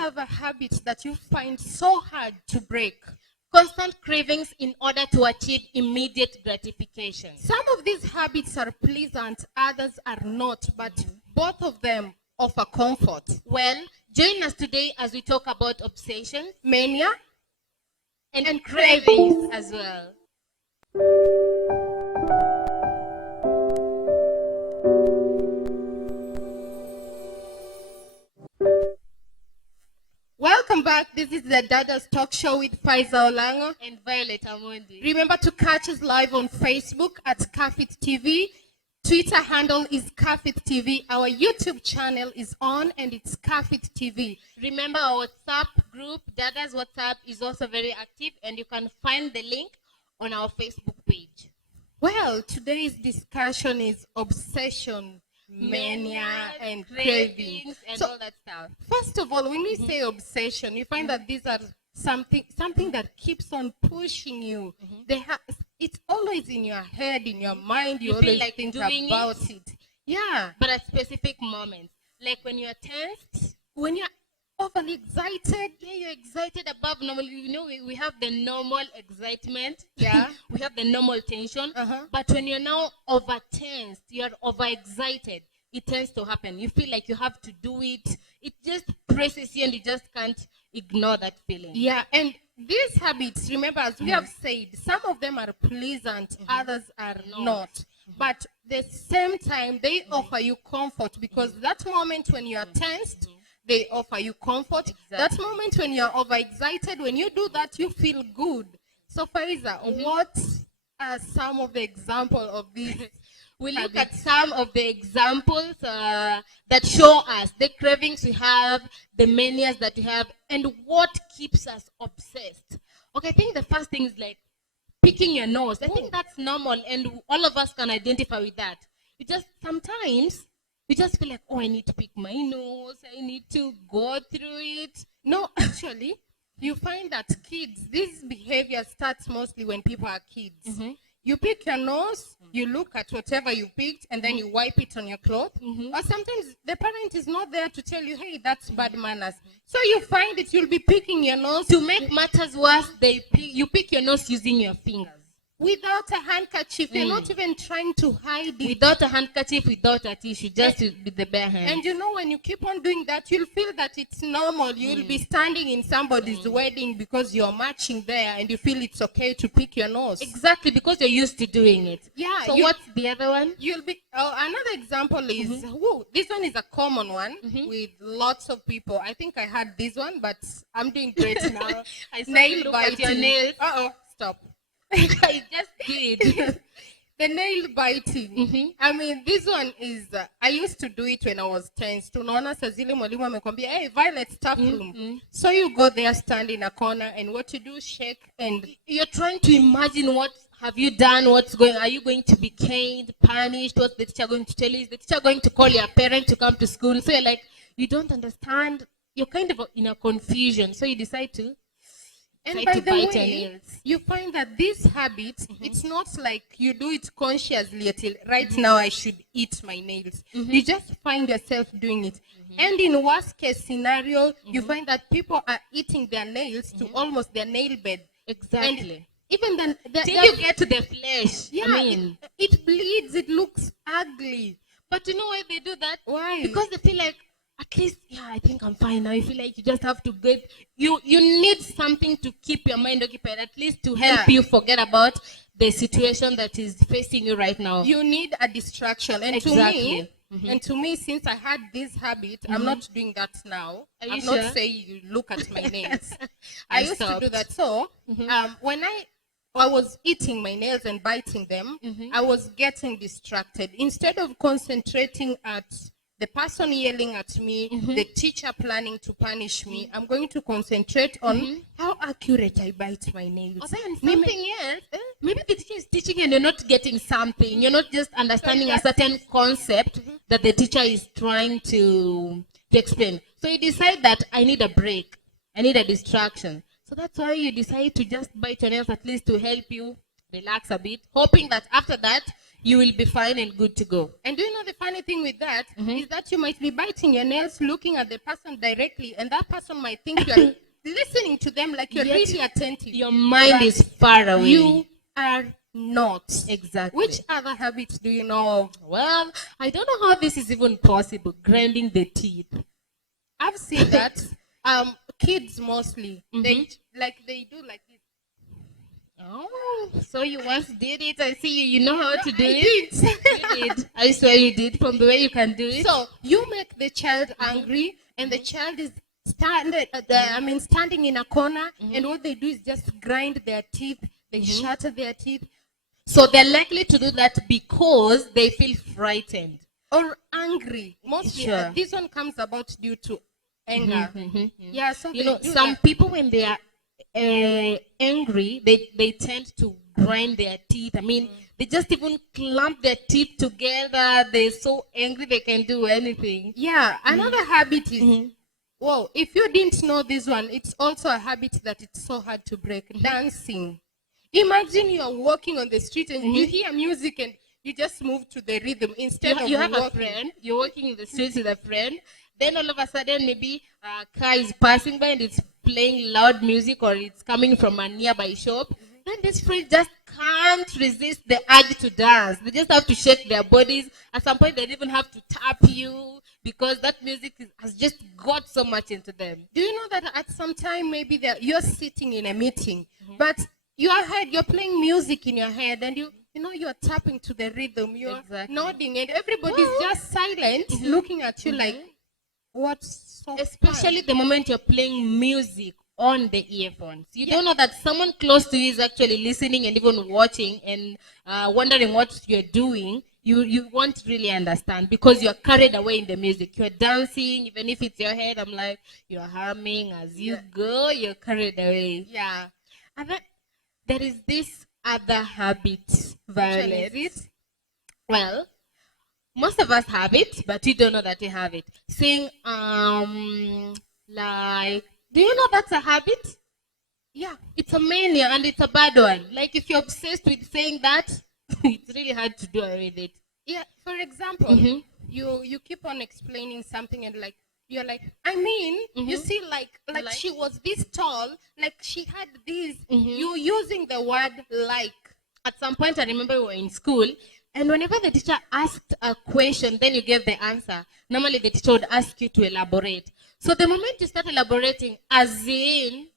have a habit that you find so hard to break? Constant cravings in order to achieve immediate gratification. Some of these habits are pleasant, others are not, but both of them offer comfort. Well, join us today as we talk about obsessions, Mania, and cravings as well. welcome back. This is the Dadaz talk show with Faiza Olango and Violet Amundi. Remember to catch us live on Facebook at Kafit TV. Twitter handle is Kafit TV. Our YouTube channel is on and it's Kafit TV. Remember our WhatsApp group, Dadaz WhatsApp, is also very active and you can find the link on our Facebook page. Well, today's discussion is obsession, mania, and cravings. And all that stuff. First of all, when we say obsession, you find that these are something that keeps on pushing you. It's always in your head, in your mind. You always like think doing about it. Yeah. But at specific moments. Like when you're tensed, when you're overly excited. Yeah, you're excited above normal. You know, we have the normal excitement. Yeah. We have the normal tension. But when you're now over tensed, you're over excited, it tends to happen. You feel like you have to do it. It just presses you and you just can't ignore that feeling. Yeah, and these habits, remember, as we have said, some of them are pleasant, others are not. But at the same time, they offer you comfort because that moment when you are tensed, they offer you comfort. Exactly. That moment when you are overexcited, when you do that, you feel good. So, Faiza, what are some of the examples of these? We look at some of the examples that show us the cravings we have, the manias that we have, and what keeps us obsessed. Okay, I think the first thing is like picking your nose. I think that's normal, and all of us can identify with that. Sometimes we just feel like, oh, I need to pick my nose. I need to go through it. No, actually, you find that kids, this behavior starts mostly when people are kids. You pick your nose, you look at whatever you picked, and then you wipe it on your cloth. Or sometimes the parent is not there to tell you, hey, that's bad manners. So you find it, you'll be picking your nose. To make matters worse, you pick your nose using your fingers. Without a handkerchief, you're not even trying to hide it. Without a handkerchief, without a tissue, just with the bare hand. And you know, when you keep on doing that, you'll feel that it's normal. You'll be standing in somebody's wedding because you're marching there and you feel it's okay to pick your nose. Exactly, because you're used to doing it. Yeah. So what's the other one? Another example is, this one is a common one with lots of people. I think I had this one, but I'm doing great now. I saw you look at your nails. Stop. I just did. The nail biting. I mean, this one is, I used to do it when I was 10. Tunaona saa zile mwalimu amekwambia, hey, Violet, staff room. So you go there, stand in a corner, and what you do, shake, and you're trying to imagine what have you done, are you going to be caned, punished, what's the teacher going to tell you? Is the teacher going to call your parent to come to school? So you're like, you don't understand. You're kind of in a confusion. So you decide to And by the way, you find that this habit, it's not like you do it consciously till right now I should eat my nails. You just find yourself doing it. And in worst case scenario, you find that people are eating their nails to almost their nail bed. Exactly. And even then, till you get to the flesh. Yeah, I mean, it bleeds, it looks ugly. But you know why they do that? Why? Because they feel like, at least, I think I'm fine now. You feel like you just have to you need something to keep your mind occupied, at least to help you forget about the situation that is facing you right now. You need a distraction. And to me, since I had this habit, I'm not doing that now. I'm not saying you look at my nails. I used to do that. So when I was eating my nails and biting them, I was getting distracted. Instead of concentrating at the person yelling at me, the teacher planning to punish me, I'm going to concentrate on how accurate I bite my nails. Something else. Maybe the teacher is teaching and you're not getting something. You're not just understanding a certain concept that the teacher is trying to explain. So you decide that I need a break. I need a distraction. So that's why you decide to just bite your nails, at least to help you relax a bit, hoping that after that, you will be fine and good to go. And do you know the funny thing with that is that you might be biting your nails, looking at the person directly, and that person might think you're listening to them like you're really attentive. Your mind is far away. You are not. Exactly. Which other habits do you know? Well, I don't know how this is even possible. Grinding the teeth. I've seen that. Kids mostly. They do like this. Oh, so you once did it. I see you. You know how to do I it. did. You did. I swear you did. From the way you can do it. So you make the child angry, and the child is standing in a corner, and what they do is just grind their teeth. They shatter their teeth. So they're likely to do that because they feel frightened or angry. Mostly, this one comes about due to anger. Yeah, so some people when they are angry, they tend to grind their teeth. I mean, they just even clamp their teeth together. They're so angry they can do anything. Yeah, another habit is, well, if you didn't know this one, it's also a habit that it's so hard to break. Dancing. Imagine you're walking on the street and you hear music and you just move to the rhythm instead of you have walking. A friend, you're walking in the streets with a friend, then all of a sudden maybe a car is passing by and it's playing loud music or it's coming from a nearby shop. Then this friend just can't resist the urge to dance. They just have to shake their bodies. At some point they even have to tap you because that music has just got so much into them. Do you know that at some time maybe you're sitting in a meeting, but you're playing music in your head and you're tapping to the rhythm, you're nodding, and everybody's just silent looking at you like, what's so especially the moment you're playing music on the earphones. You don't know that someone close to you is actually listening and even watching and wondering what you're doing. You won't really understand because you're carried away in the music. You're dancing, even if it's your head, I'm like, you're humming as you go, you're carried away. Yeah. And then there is this other habit, Violet. Well, most of us have it, but we don't know that we have it. Saying, like, do you know that's a habit? Yeah. It's a mania and it's a bad one. Like, if you're obsessed with saying that, it's really hard to do away with it. Yeah, for example, you keep on explaining something and like, you're like, I mean, you see, like she was this tall, like she had this. You're using the word like. At some point, I remember we were in school, and whenever the teacher asked a question, then you gave the answer. Normally, the teacher would ask you to elaborate. So the moment you start elaborating, as in,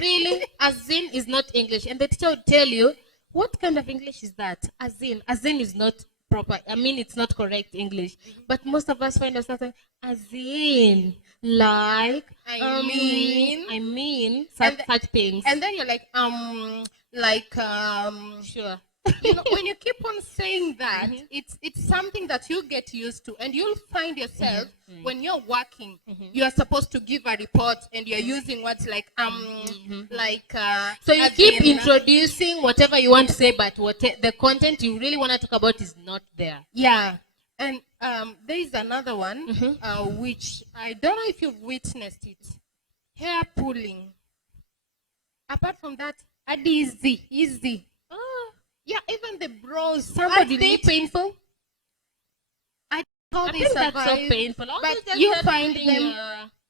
really, as in is not English. And the teacher would tell you, what kind of English is that? As in is not proper. I mean, it's not correct English. But most of us find ourselves saying, as in, like, I mean, such things. And then you're like, sure. When you keep on saying that, it's something that you get used to, and you'll find yourself when you're working, you're supposed to give a report, and you're using words like So you keep introducing whatever you want to say, but the content you really want to talk about is not there. Yeah, and there is another one which I don't know if you've witnessed it: hair pulling. Apart from that, easy. Oh. Yeah, even the bros. Somebody they painful. I think that's so painful. But you find them.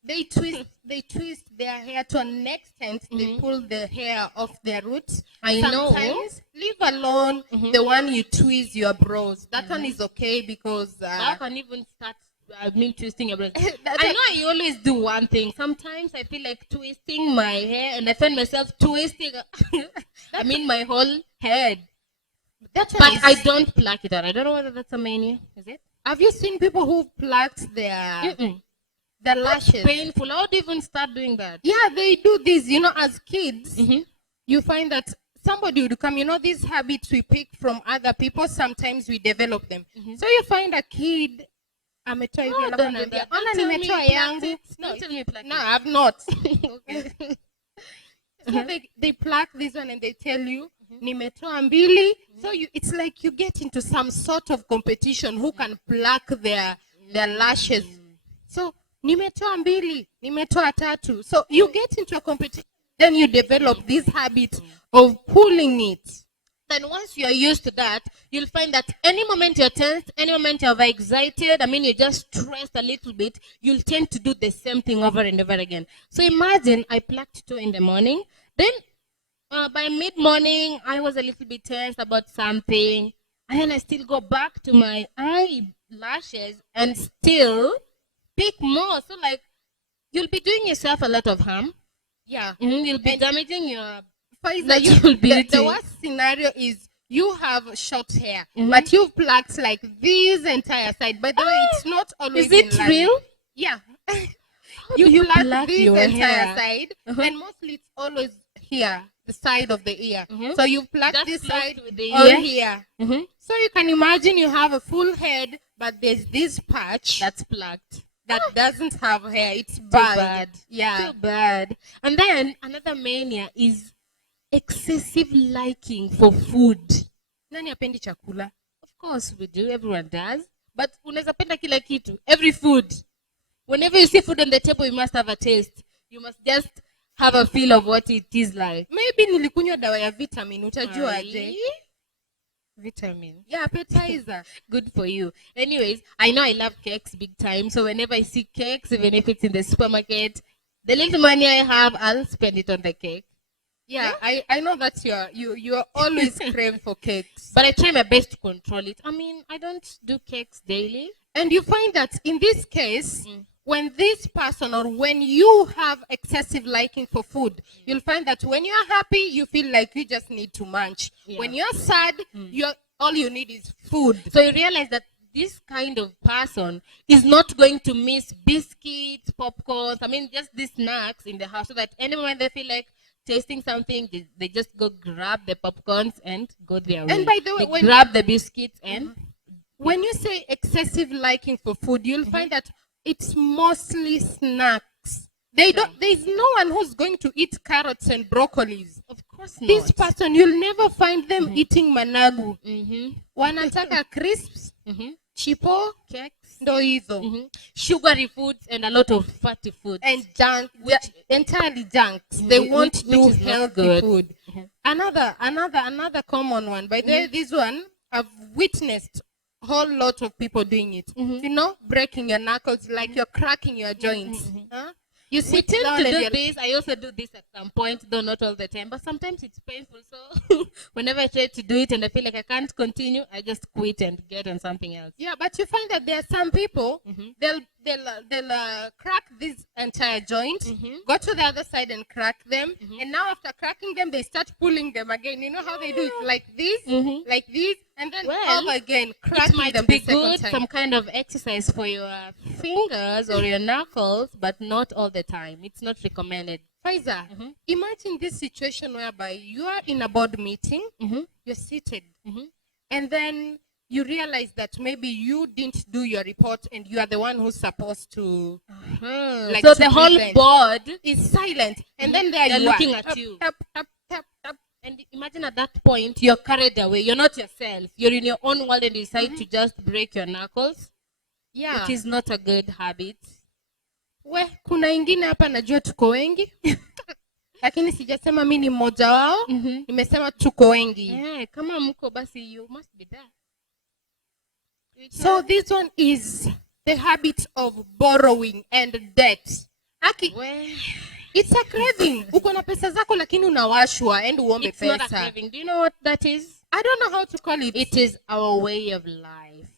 They twist their hair to an extent. They pull the hair off their roots. Sometimes, leave alone the one you twist your brows. That one is okay because I can even start. Twisting your brows. I know I always do one thing. Sometimes I feel like twisting my hair, and I find myself twisting. My whole head. But I don't pluck it out. I don't know whether that's a mania. Is it? Have you seen people who plucked their lashes? That's painful. How do you even start doing that? Yeah, they do this. As kids, you find that somebody would come. These habits we pick from other people. Sometimes we develop them. So you find a kid. Don't tell me pluck. No, I've not. Okay. So they pluck this one and they tell you, nimetoa mbili. So it's like you get into some sort of competition who can pluck their lashes. So nimetoa mbili, nimetoa tatu. So you get into a competition, then you develop this habit of pulling it. then once you're used to that, you'll find that any moment you're tense, any moment you're excited, you're just stressed a little bit, you'll tend to do the same thing over and over again. So imagine I plucked 2 in the morning, then by mid-morning, I was a little bit tense about something, and then I still go back to my eyelashes and still pick more. So like, you'll be doing yourself a lot of harm. Yeah. You'll be damaging your natural beauty. The worst scenario is you have short hair, but you've plucked like this entire side. By the way, it's not always. Is it real? Yeah. you pluck this your entire hair? Side, and mostly it's always here, the side of the ear. So you pluck this side or here. So you can imagine you have a full head, but there's this patch that's plucked that doesn't have hair. It's bad. Yeah. Too bad. And then another mania is excessive liking for food. Nani hapendi chakula? Of course we do. Everyone does. But unaweza penda kila kitu. Every food. Whenever you see food on the table, you must have a taste. You must just have a feel of what it is like. Maybe nilikunywa dawa ya vitamin. Utajua aje? Vitamin. Yeah, appetizer. Good for you. Anyways, I know I love cakes big time. So whenever I see cakes, even if it's in the supermarket, the little money I have, I'll spend it on the cake. Yeah, I know that you're always crave for cakes. But I try my best to control it. I don't do cakes daily. And you find that in this case, when this person or when you have excessive liking for food, you'll find that when you're happy, you feel like you just need to munch. Yeah. When you're sad, all you need is food. So you realize that this kind of person is not going to miss biscuits, popcorns, just these snacks in the house, so that any moment they feel like tasting something, they just go grab the popcorns and go their way. And by the way, they grab the biscuits and... When you say excessive liking for food, you'll find that it's mostly snacks. There's no one who's going to eat carrots and broccolis. Of course not. This person, you'll never find them eating managu. Wanataka crisps, chipo, cakes, ndo hizo. Sugary foods and a lot of fatty foods. And junk, entirely junks. They won't do healthy food. Another common one. By the way, this one, I've witnessed whole lot of people doing it. Breaking your knuckles, like you're cracking your joints. You sit down to do this. I also do this at some point, though not all the time. But sometimes it's painful. So whenever I try to do it and I feel like I can't continue, I just quit and get on something else. Yeah, but you find that there are some people, they'll crack this entire joint, go to the other side and crack them, and now after cracking them, they start pulling them again. You know how they do it? Like this, and then over again, cracking them the second time. Some kind of exercise for your fingers or your knuckles, but not all the time. It's not recommended. Faiza, imagine this situation whereby you are in a board meeting, you're seated, and then you realize that maybe you didn't do your report and you are the one who's supposed to so the whole board is silent, and then they're looking at you. And imagine at that point you're carried away, you're not yourself, you're in your own world and you decide to just break your knuckles. It is not a good habit. Kuna ingine hapa najua tuko wengi lakini sijasema mimi ni mmoja wao. Nimesema tuko wengi. Kama mko basi you must be there. So this one is the habit of borrowing and debt. It's a craving. Uko na pesa zako lakini unawashwa and uombe pesa. It's not a craving. Do you know what that is? I don't know how to call it. It is our way of life.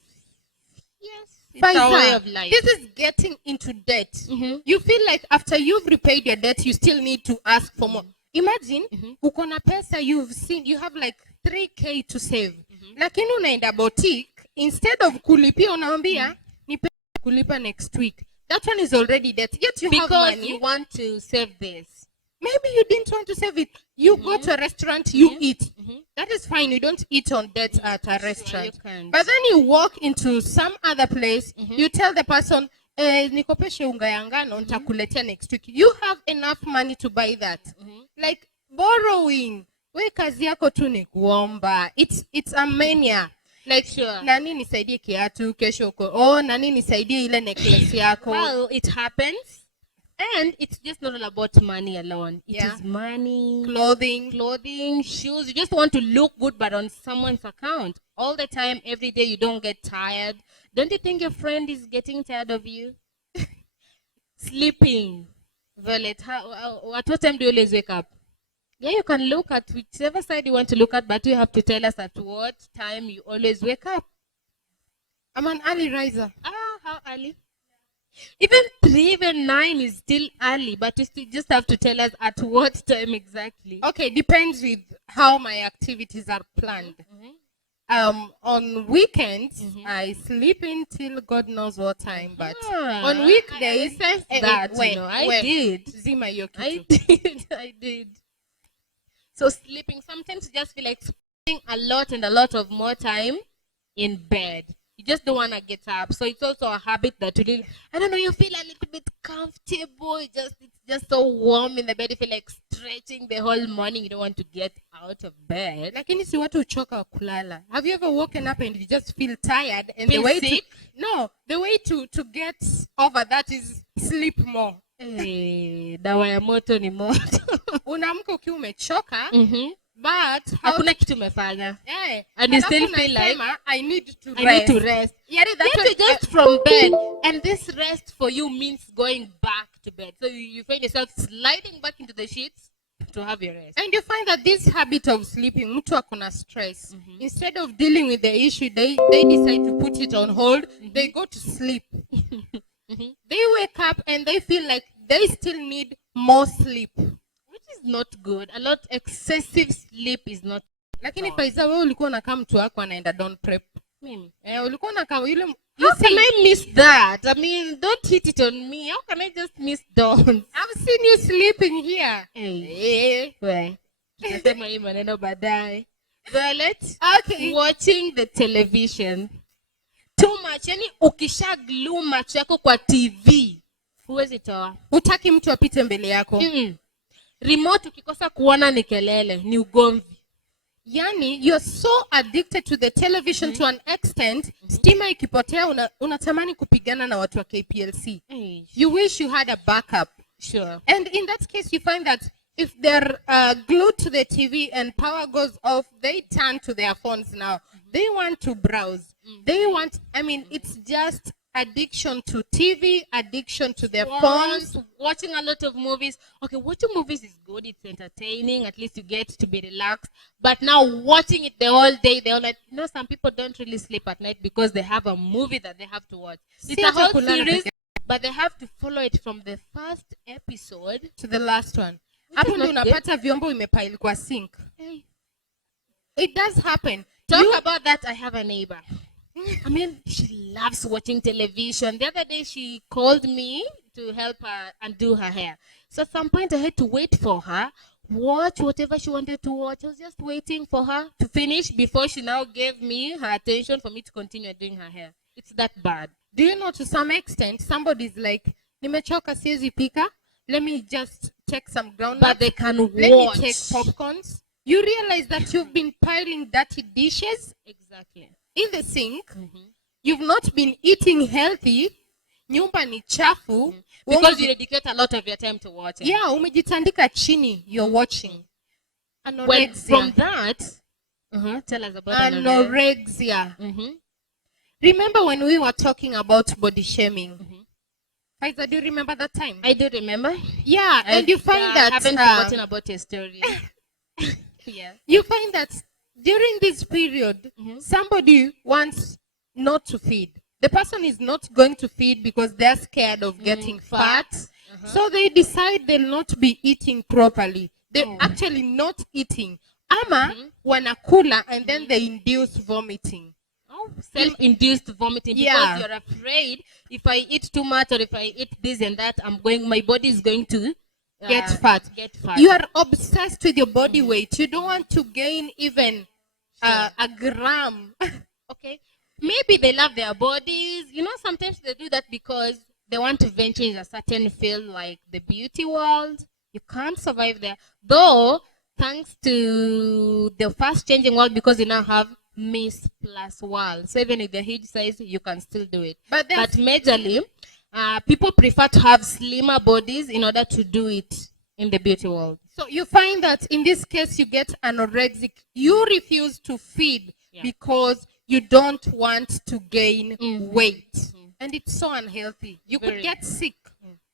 Yes. It's our way of life. This is getting into debt. You feel like after you've repaid your debt, you still need to ask for more. Imagine, uko na pesa, you have like 3K to save. Lakini unaenda boutique, instead of kulipia unaambia, nipe kulipa next week. That one is already debt. Yet you have money. Because you want to save this. Maybe you didn't want to save it. You go to a restaurant, you eat. That is fine. You don't eat on debt at a restaurant. But then you walk into some other place, you tell the person, nikopeshe unga ya ngano, nitakuletea next week. You have enough money to buy that. Like borrowing. We kazi yako tu ni kuomba. It's a mania. Like, nani nisaidie kiatu kesho uko. Nani nisaidie ile necklace yako. Well, it happens. And it's just not all about money alone. It is money, clothing, shoes. You just want to look good, but on someone's account. All the time, every day, you don't get tired. Don't you think your friend is getting tired of you? Sleeping. Violet, at what time do you always wake up? Yeah, you can look at whichever side you want to look at, but you have to tell us at what time you always wake up. I'm an early riser. How early? Even 3, even 9 is still early, but you just have to tell us at what time exactly. Okay, depends with how my activities are planned. On weekends, I sleep until God knows what time, but on weekdays, I did. Zima yoki. I did. So sleeping, sometimes you just feel like spending a lot of more time in bed. You just don't want to get up. So it's also a habit that you feel a little bit comfortable. It's just so warm in the bed. You feel like stretching the whole morning. You don't want to get out of bed. Lakini si watu uchoka kulala. Have you ever woken up and you just feel tired? And feel sick? The way to get over that is sleep more. Dawa ya moto ni moto. Unaamka ukiwa umechoka. But hakuna kitu umefanya. And you still feel like I need to rest. Yet you just from bed, and this rest for you means going back to bed. So you find yourself sliding back into the sheets to have your rest. And you find that this habit of sleeping, mtu akona stress. Instead of dealing with the issue, they decide to put it on hold. They go to sleep. They wake up and they feel like they still need more sleep. Is not good. A lot excessive sleep is not. Lakini Faiza, wewe ulikuwa unakaa mtu wako anaenda dawn prep. Mimi. Ulikuwa unakaa yule. How can I miss that? I mean, don't hit it on me. How can I just miss dawn? I've seen you sleeping here. Where? Tutasema hii maneno baadaye. Violet. Okay. Watching the television too much. Yani ukisha glue macho yako kwa TV, huwezi toa. Hutaki mtu apite mbele yako. Remote ukikosa kuona ni kelele, ni ugomvi. Yani, you're so addicted to the television to an extent, stima ikipotea unatamani kupigana na watu wa KPLC. You wish you had a backup. Sure. And in that case, you find that if they're glued to the TV and power goes off, they turn to their phones now. They want to browse. It's just addiction to TV, addiction to their phones, watching a lot of movies. Okay, watching movies is good. It's entertaining. At least you get to be relaxed. But now watching it the whole day, some people don't really sleep at night because they have a movie that they have to watch. It's a whole series, but they have to follow it from the first episode to the last one. Hapo ndio unapata vyombo imepail kwa sink. It does happen. Talk about that. I have a neighbor. She loves watching television. The other day, she called me to help her undo her hair. So at some point, I had to wait for her, watch whatever she wanted to watch. I was just waiting for her to finish before she now gave me her attention for me to continue doing her hair. It's that bad. Do you know, to some extent, somebody's like, nimechoka siwezi pika. Let me just take some groundnuts. But they can watch. Let me take popcorns. You realize that you've been piling dirty dishes. Exactly. In the sink. You've not been eating healthy. Nyumba ni chafu. Because you dedicate a lot of your time to watching. Yeah, umejitandika chini, you're watching. Anorexia. Well, from that, tell us about anorexia. Remember when we were talking about body shaming? Faiza, do you remember that time? I do remember. Yeah, and you find that... I haven't forgotten about your story. Yeah. You find that during this period, somebody wants not to feed. The person is not going to feed because they're scared of getting fat. So they decide they'll not be eating properly. They're actually not eating. Ama wanakula and then they induce vomiting. Self-induced vomiting because you're afraid if I eat too much or if I eat this and that, my body is going to get fat. You are obsessed with your body weight. You don't want to gain even a gram. Okay. Maybe they love their bodies. Sometimes they do that because they want to venture in a certain field like the beauty world. You can't survive there. Though, thanks to the fast changing world, because you now have Miss Plus World. So even with the huge size, you can still do it. But majorly, people prefer to have slimmer bodies in order to do it in the beauty world. So you find that in this case, you get anorexic. You refuse to feed because you don't want to gain weight. And it's so unhealthy. You could get sick.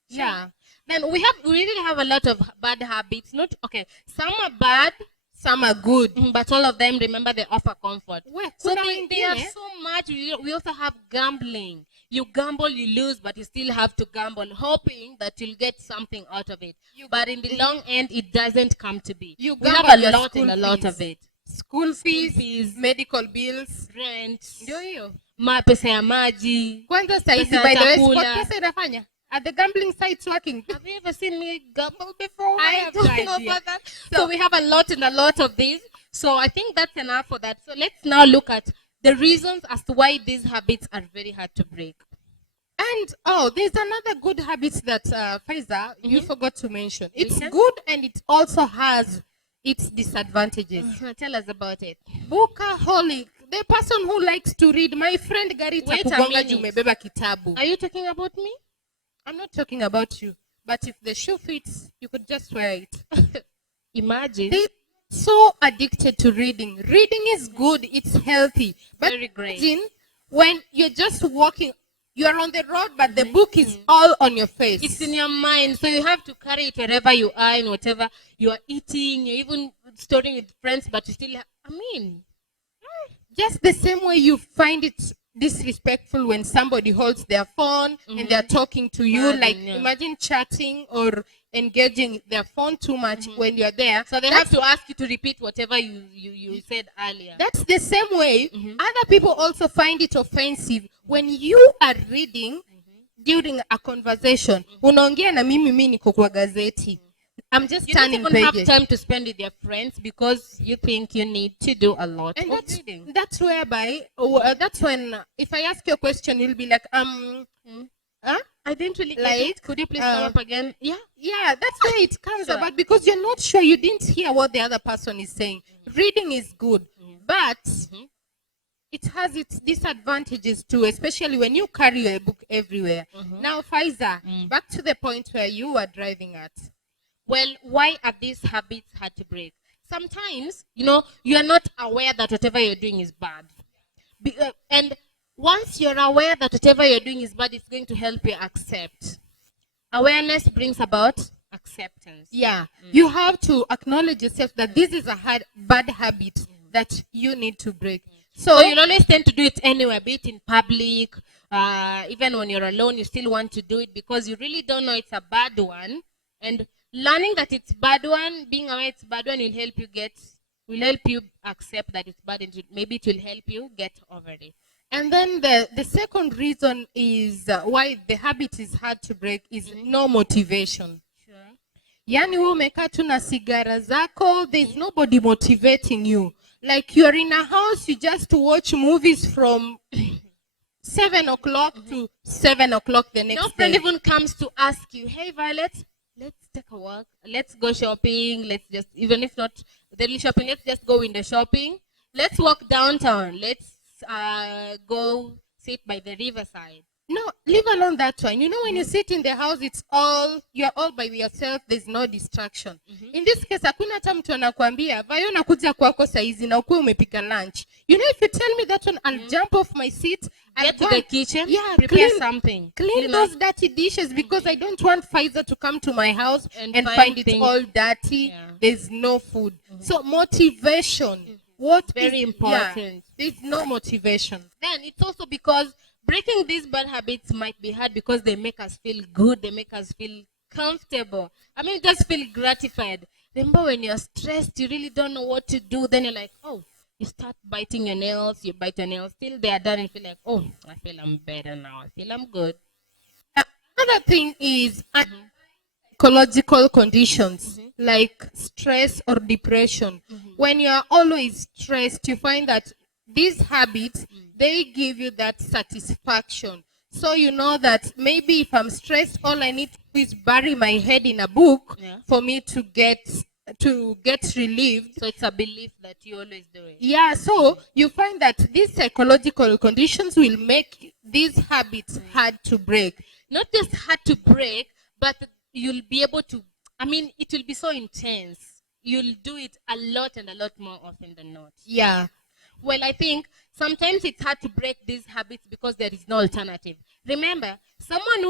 Yeah. Then we really have a lot of bad habits. Not okay. Some are bad, some are good. But all of them, remember, they offer comfort. So they have eh? so much. We also have gambling. You gamble, you lose, but you still have to gamble, hoping that you'll get something out of it. But in the long end, it doesn't come to be. You we have a lot and a lot of it. School fees, medical bills, rent, ndio hiyo. Pesa ya maji. Kwanza saizi, by the way, sport pesa inafanya. Are the gambling sites working? Have you ever seen me gamble before? I have no idea about that. So we have a lot and a lot of these. So I think that's enough for that. So let's now look at the reasons as to why these habits are very hard to break. And there's another good habit that Faiza, you forgot to mention. It's good and it also has its disadvantages. Tell us about it. Bookaholic, the person who likes to read. My friend Gary Takugonga Jumebeba Kitabu. Are you talking about me? I'm not talking about you. But if the shoe fits, you could just wear it. Imagine. They're so addicted to reading. Reading is good. It's healthy. But very great. Imagine when you're just walking, you're on the road, but the book is all on your face. It's in your mind. So you have to carry it wherever you are and whatever you are eating. You're even storing with friends, but you still just the same way you find it disrespectful when somebody holds their phone and they're talking to you. Imagine chatting or engaging their phone too much when you're there. So they have to ask you to repeat whatever you said earlier. That's the same way other people also find it offensive when you are reading during a conversation. Unaongea na mimi niko kwa gazeti. I'm just turning pages. You don't even have time to spend with your friends because you think you need to do a lot of reading. That's whereby, that's when, if I ask you a question, you'll be like, I didn't really get it. Could you please come up again? Yeah, that's where it comes about, because you're not sure, you didn't hear what the other person is saying. Reading is good, but it has its disadvantages too, especially when you carry a book everywhere. Now, Faiza, back to the point where you were driving at. Well, why are these habits hard to break? Sometimes, you are not aware that whatever you're doing is bad. And once you're aware that whatever you're doing is bad, it's going to help you accept. Awareness brings about acceptance. Yeah. You have to acknowledge yourself that this is a bad habit that you need to break. So you'll always tend to do it anywhere, be it in public, even when you're alone, you still want to do it because you really don't know it's a bad one. And learning that it's bad one, being aware it's bad one, will help you accept that it's bad, and maybe it will help you get over it. And then the second reason is why the habit is hard to break is no motivation. Sure. Yani wewe umekaa tu na sigara zako, there's nobody motivating you. Like you're in a house, you just watch movies from 7 o'clock to 7 o'clock the next day. No friend even comes to ask you, hey Violet, let's take a walk. Let's go shopping. Let's just, even if not daily shopping, let's just go window shopping. Let's walk downtown. Let's go sit by the riverside. No, leave alone that one. When you sit in the house, you're all by yourself. There's no distraction. In this case, hakuna hata mtu anakuambia, "Vayo nakuja kwako saizi na ukuwe umepika lunch." If you tell me that one, I'll jump off my seat. Get to the kitchen, prepare something. Clean those dirty dishes because I don't want Pfizer to come to my house and find it all dirty. Yeah. There's no food. So motivation. Very important. There's no motivation. Then it's also because breaking these bad habits might be hard because they make us feel good. They make us feel comfortable. Just feel gratified. Remember when you're stressed, you really don't know what to do. Then you're like, you start biting your nails. You bite your nails. Till they are done, and feel like, I feel I'm better now. I feel I'm good. Another thing is psychological conditions like stress or depression. When you're always stressed, you find that these habits, they give you that satisfaction. So you know that maybe if I'm stressed, all I need to do is bury my head in a book for me to get relieved. So it's a belief that you always do it. Yeah, so you find that these psychological conditions will make these habits hard to break. not just hard to break, but you'll be able to, it will be so intense. You'll do it a lot and a lot more often than not. Yeah. Well, I think sometimes it's hard to break these habits because there is no alternative. Remember, someone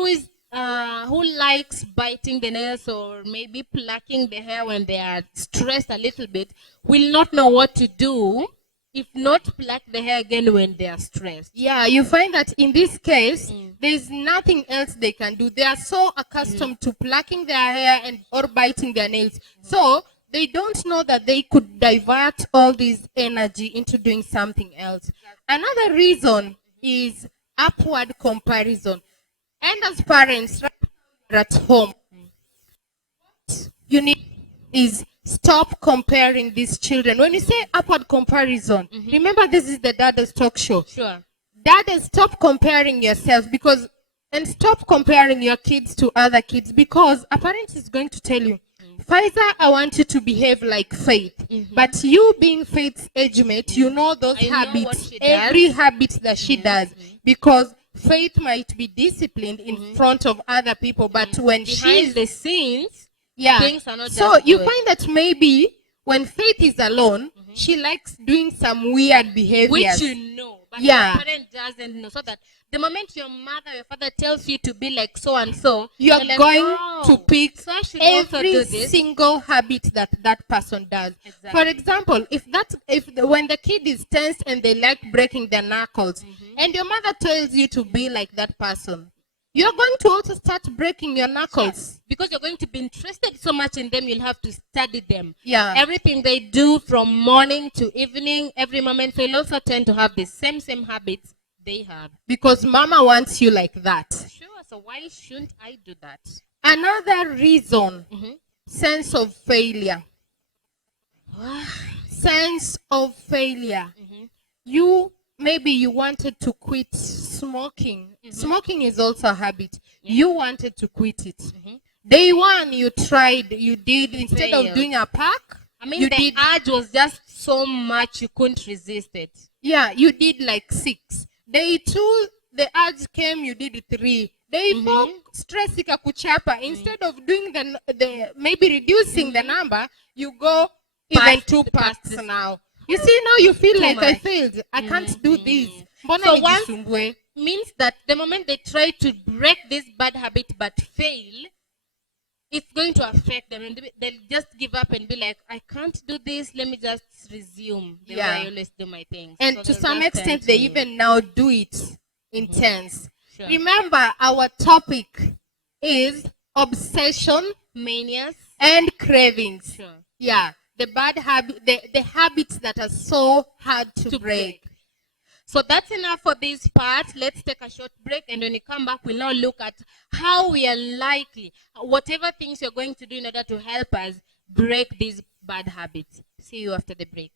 who likes biting the nails or maybe plucking the hair when they are stressed a little bit will not know what to do if not pluck the hair again when they are stressed. Yeah, you find that in this case, there's nothing else they can do. They are so accustomed to plucking their hair or biting their nails. So they don't know that they could divert all this energy into doing something else. Another reason is upward comparison. And as parents, right now at home, what you need is stop comparing these children. When you say upward comparison, remember this is the Dadaz talk show. Sure. Dadaz, stop comparing yourself and stop comparing your kids to other kids, because a parent is going to tell you, Pfizer, I want you to behave like Faith. But you being Faith's age mate, you know those habits, every habit that she does, because Faith might be disciplined in front of other people, but when behind the scenes, things are not so you find that maybe when Faith is alone, she likes doing some weird behaviors. Which you know, but your parent doesn't know. So that the moment your mother or your father tells you to be like so and so, you're like, going to pick so every single habit that person does. Exactly. For example, when the kid is tense and they like breaking their knuckles, and your mother tells you to be like that person, you're going to also start breaking your knuckles. Yes, because you're going to be interested so much in them, you'll have to study them. Yeah. Everything they do from morning to evening, every moment. So you'll also tend to have the same habits they have. Because mama wants you like that. Sure, so why shouldn't I do that? Another reason, sense of failure. Sense of failure. Maybe you wanted to quit smoking. Smoking is also a habit. You wanted to quit it. Day one, you tried, you did, instead of doing a pack, the urge was just so much you couldn't resist it. Yeah, you did like 6. Day 2, the urge came, you did 3. Day 4, stress ikakuchapa. Instead of doing the maybe reducing the number, you go even 2 packs now. You see, now you feel like I failed. I can't do this. So one means that the moment they try to break this bad habit but fail, it's going to affect them, and they'll just give up and be like, I can't do this. Let me just resume the way I always do my things. And so to some extent, they even now do it intense. Sure. Remember, our topic is obsession, manias, and cravings. Sure. Yeah. The bad habit, the habits that are so hard to break. So that's enough for this part. Let's take a short break, and when we come back, we'll now look at how we are likely, whatever things you're going to do in order to help us break these bad habits. See you after the break.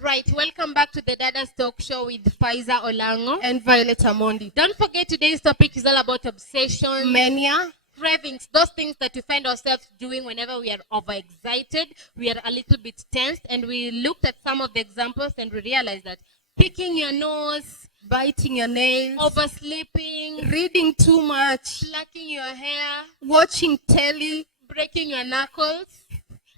Right, welcome back to the Dadaz Talk Show with Pfizer Olango and Violet Amondi. Don't forget, today's topic is all about obsession, mania, cravings, those things that we find ourselves doing whenever we are overexcited, we are a little bit tensed, and we looked at some of the examples and we realized that picking your nose, biting your nails, oversleeping, reading too much, plucking your hair, watching telly, breaking your knuckles,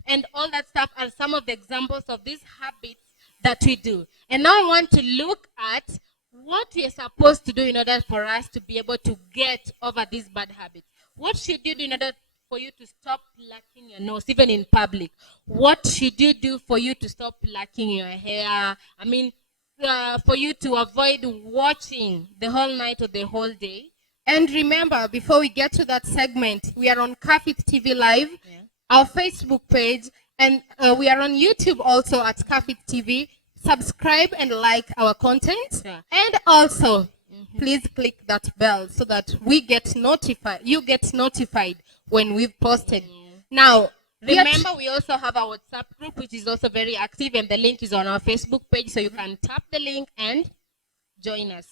and all that stuff are some of the examples of these habits that we do. And now I want to look at what we are supposed to do in order for us to be able to get over these bad habits. What should you do in order for you to stop plucking your nose, even in public? What should you do for you to stop plucking your hair? I mean, for you to avoid watching the whole night or the whole day. And remember, before we get to that segment, we are on Kafit TV Live, our Facebook page, and we are on YouTube also at Kafit TV. Subscribe and like our content. And also, please click that bell so that we get notified. You get notified when we've posted. Now, remember, we also have our WhatsApp group, which is also very active, and the link is on our Facebook page, so you can tap the link and join us.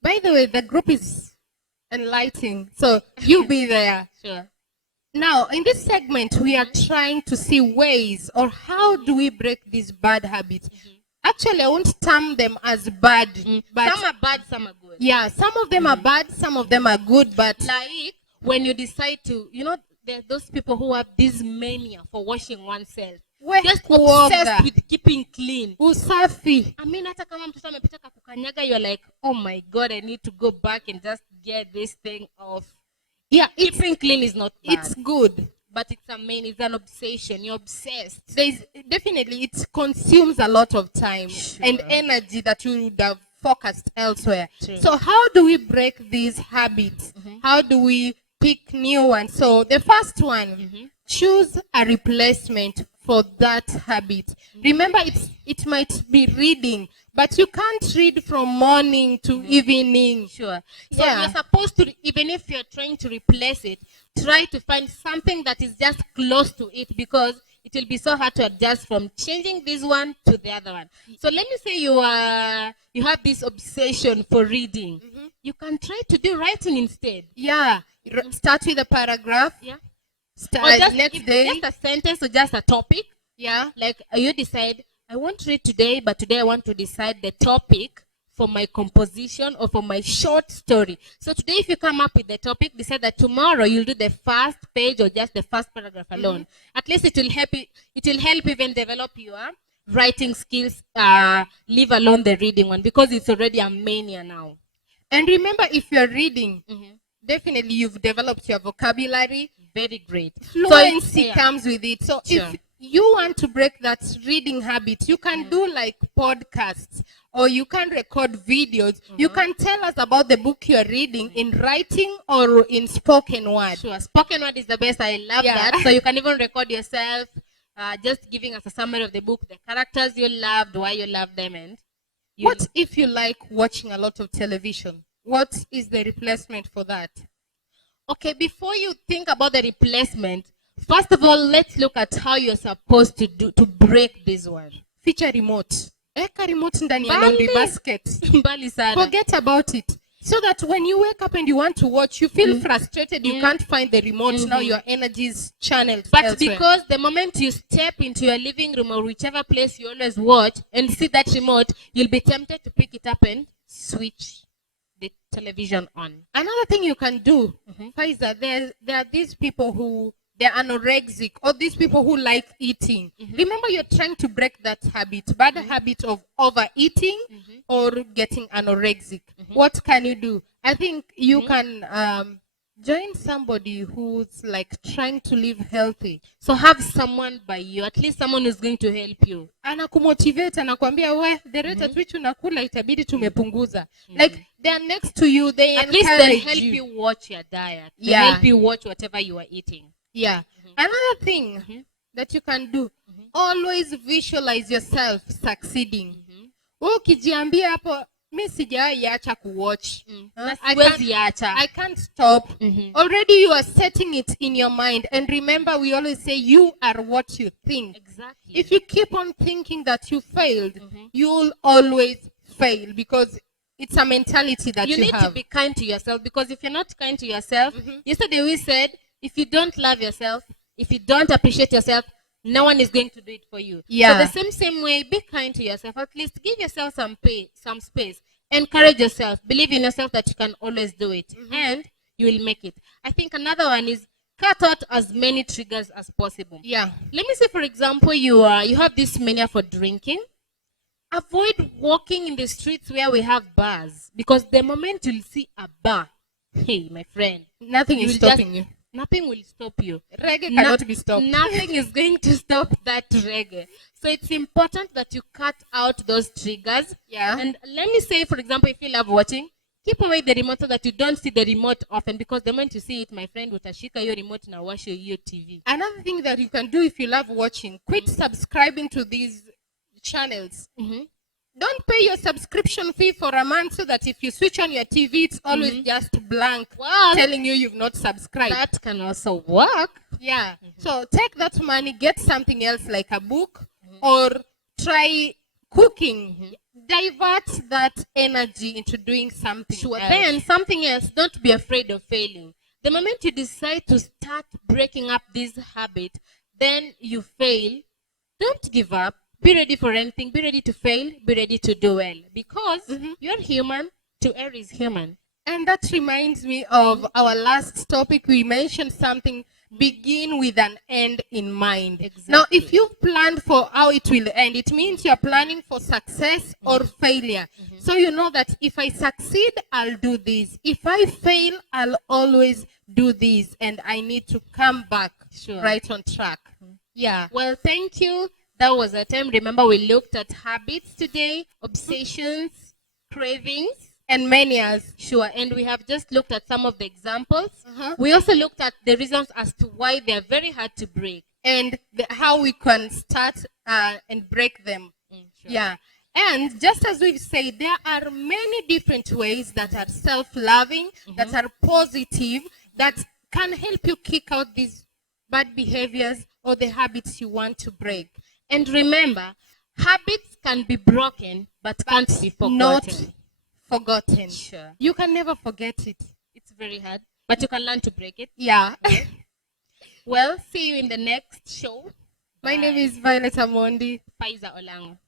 By the way, the group is enlightening, so you be there. Sure. Now, in this segment, we are trying to see ways or how do we break these bad habits. Actually, I won't term them as bad. But some are bad, some are good. Yeah, some of them are bad, some of them are good, but like when you decide to, there are those people who have this mania for washing oneself. Just obsessed with keeping clean. Usafi. I mean, hata kama mtoto amepita kakukanyaga, you're like, oh my God, I need to go back and just get this thing off. Yeah, keeping clean is not bad. It's good. But it's an obsession. You're obsessed. Definitely, it consumes a lot of time and energy that you would have focused elsewhere. So how do we break these habits? How do we pick new ones? So the first one, choose a replacement for that habit. Remember, it might be reading, but you can't read from morning to evening. Sure. So you're supposed to, even if you're trying to replace it, try to find something that is just close to it, because it will be so hard to adjust from changing this one to the other one. So let me say you have this obsession for reading. You can try to do writing instead. Yeah. Start with a paragraph. Yeah. Start next day. Just a sentence or just a topic. Yeah. Like you decide, I want to read today, but today I want to decide the topic for my composition or for my short story. So today, if you come up with the topic, decide that tomorrow you'll do the first page or just the first paragraph alone. At least it will help you. It will help even develop your writing skills. Leave alone the reading one, because it's already a mania now. And remember, if you're reading, definitely you've developed your vocabulary. Very great. Fluency comes with it. So if you want to break that reading habit, you can do like podcasts, or you can record videos. You can tell us about the book you're reading in writing or in spoken word. Sure. Spoken word is the best. I love that. So you can even record yourself, just giving us a summary of the book, the characters you loved, why you love them, and what if you like watching a lot of television? What is the replacement for that? Okay, before you think about the replacement, first of all, let's look at how you're supposed to break this one. Feature remote. Eka remote ndani ya laundry basket. Forget about it. So that when you wake up and you want to watch, you feel frustrated, you can't find the remote. Now your energy is channeled elsewhere. Because the moment you step into your living room or whichever place you always watch and see that remote, you'll be tempted to pick it up and switch the television on. Another thing you can do, Faiza, there are these people who they're anorexic, or these people who like eating. Remember, you're trying to break that habit, bad habit of overeating or getting anorexic. What can you do? I think you can join somebody who's like trying to live healthy. So have someone by you, at least someone who's going to help you. Anakumotivate, anakuambia, we, the rate at which unakula itabidi tumepunguza. Like, they're next to you, they at least they help you watch your diet. They help you watch whatever you are eating. Yeah. Another thing that you can do, always visualize yourself succeeding. Ukijiambia hapo, mimi sijawahi acha kuwatch. I can't stop. Already you are setting it in your mind. And remember, we always say you are what you think. Exactly. If you keep on thinking that you failed, you will always fail, because it's a mentality that you have. You need to be kind to yourself, because if you're not kind to yourself, yesterday we said, if you don't love yourself, if you don't appreciate yourself, no one is going to do it for you. So the same way, be kind to yourself. At least give yourself some space. Encourage yourself. Believe in yourself that you can always do it. And you will make it. I think another one is cut out as many triggers as possible. Yeah. Let me say, for example, you have this mania for drinking. Avoid walking in the streets where we have bars, because the moment you'll see a bar, hey, my friend, nothing is stopping you. Nothing will stop you. Reggae cannot be stopped. Nothing is going to stop that reggae. So it's important that you cut out those triggers. Yeah. And let me say, for example, if you love watching, keep away the remote so that you don't see the remote often, because the moment you see it, my friend, utashika your remote na watch your TV. Another thing that you can do if you love watching, quit subscribing to these channels. Don't pay your subscription fee for a month so that if you switch on your TV, it's always just blank, telling you you've not subscribed. That can also work. Yeah. So take that money, get something else like a book, or try cooking. Divert that energy into doing something else. Then something else. Don't be afraid of failing. The moment you decide to start breaking up this habit, then you fail. Don't give up. Be ready for anything. Be ready to fail. Be ready to do well. Because you're human. To err is human. And that reminds me of our last topic. We mentioned something, begin with an end in mind. Exactly. Now, if you've planned for how it will end, it means you're planning for success or failure. So you know that if I succeed, I'll do this. If I fail, I'll always do this. And I need to come back right on track. Yeah. Well, thank you. That was our time. Remember, we looked at habits today, obsessions, cravings, and manias. Sure. And we have just looked at some of the examples. We also looked at the reasons as to why they are very hard to break. And how we can start and break them. Yeah. And just as we've said, there are many different ways that are self-loving, that are positive, that can help you kick out these bad behaviors or the habits you want to break. And remember, habits can be broken, but can't be forgotten. Not forgotten. Sure. You can never forget it. It's very hard, but you can learn to break it. Yeah. Well, see you in the next show. My name is Violet Amondi. Paiza Olango.